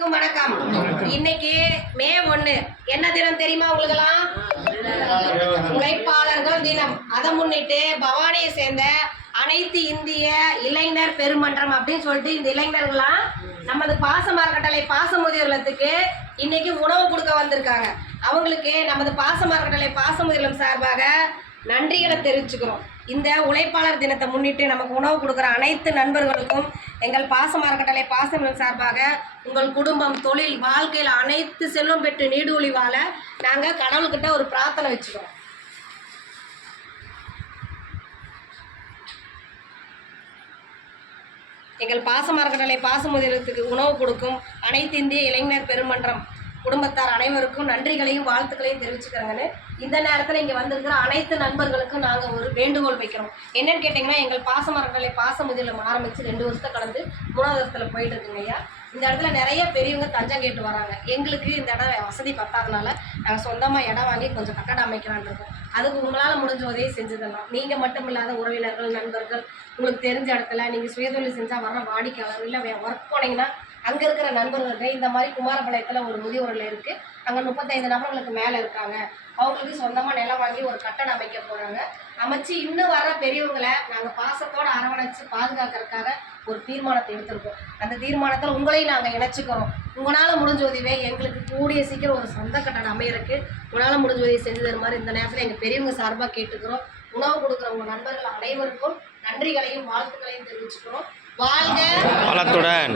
அனைவருக்கும் வணக்கம். இன்னைக்கு மே 1 என்ன தினம் தெரியுமா உங்களுக்கெல்லாம்? உழைப்பாளர்கள் தினம். அதை முன்னிட்டு பவானியை சேர்ந்த அனைத்து இந்திய இளைஞர் பெருமன்றம் அப்படின்னு சொல்லிட்டு இந்த இளைஞர்கள்லாம் நமது பாசமரக்கட்டளை பாசமுதிர்லத்துக்கு இன்னைக்கு உணவு கொடுக்க வந்திருக்காங்க. அவங்களுக்கு நமது பாசமரக்கட்டளை பாசமுதிர்லம் சார்பாக நன்றிகளை தெரிவிச்சுக்கிறோம். இந்த உழைப்பாளர் தினத்தை முன்னிட்டு நமக்கு உணவு கொடுக்குற அனைத்து நண்பர்களுக்கும் எங்கள் பாசமரக்கட்டளை பாசமுதிர்லம் சார்பாக உங்கள் குடும்பம், தொழில், வாழ்க்கையில் அனைத்து செல்வம் பெற்று நீடூழி வாழ நாங்கள் கடவுள்கிட்ட ஒரு பிரார்த்தனை வச்சுக்கிறோம். எங்கள் பாசமரக்கட்டளை பாசமுதிர்லத்துக்கு உணவு கொடுக்கும் அனைத்து இந்திய இளைஞர் பெருமன்றம் குடும்பத்தார் அனைவருக்கும் நன்றிகளையும் வாழ்த்துக்களையும் தெரிவிச்சுக்கிறேங்கன்னு இந்த நேரத்தில் இங்கே வந்திருக்கிற அனைத்து நண்பர்களுக்கும் நாங்கள் ஒரு வேண்டுகோள் வைக்கிறோம். என்னன்னு கேட்டிங்கன்னா, எங்கள் பாசமரக்கட்டளை பாசமுதிர்லம் ஆரம்பித்து 2 வருஷத்தை கடந்து 3வது வருஷத்தில் போயிட்டு இருக்குங்க ஐயா. இந்த இடத்துல நிறைய பெரியவங்க தஞ்சம் கேட்டு வராங்க. எங்களுக்கு இந்த இடம் வசதி பத்தாதனால நாங்கள் சொந்தமாக இடம் வாங்கி கொஞ்சம் கட்டடம் அமைக்கலான் இருக்கோம். அதுக்கு உங்களால் முடிஞ்ச உதவி செஞ்சுதலாம். நீங்கள் மட்டும் இல்லாத உறவினர்கள், நண்பர்கள், உங்களுக்கு தெரிஞ்ச இடத்துல நீங்கள் சுயதொழில் செஞ்சால் வர வாடிக்கையாளர் இல்லை ஒர்க் போனீங்கன்னா அங்கே இருக்கிற நண்பர்கள்ட்ட இந்த மாதிரி குமாரபாளையத்தில் ஒரு முதியோர்கள் இருக்குது, அங்கே 35 நபர்களுக்கு மேலே இருக்காங்க, அவங்களுக்கு சொந்தமாக நிலம் வாங்கி ஒரு கட்டடம் அமைக்க போகிறாங்க. அமைச்சு இன்னும் வர பெரியவங்களை நாங்கள் பாசத்தோடு அரவணைச்சு பாதுகாக்கிறதுக்காக ஒரு தீர்மானத்தை எடுத்திருக்கோம். அந்த தீர்மானத்தில் உங்களையும் நாங்கள் இணைச்சிக்கிறோம். உங்களால் முடிஞ்ச உதவியை எங்களுக்கு கூடிய சீக்கிரம் ஒரு சொந்த கட்டடம் அமையறதுக்கு உங்களால் முடிஞ்ச உதவி செஞ்சு தர மாதிரி இந்த நேரத்தில் எங்கள் பெரியவங்க சார்பாக கேட்டுக்கிறோம். உணவு கொடுக்குற உங்கள் நண்பர்கள் அனைவருக்கும் நன்றிகளையும் வாழ்த்துக்களையும் தெரிவிச்சுக்கிறோம். வாழ்க வளத்துடன்.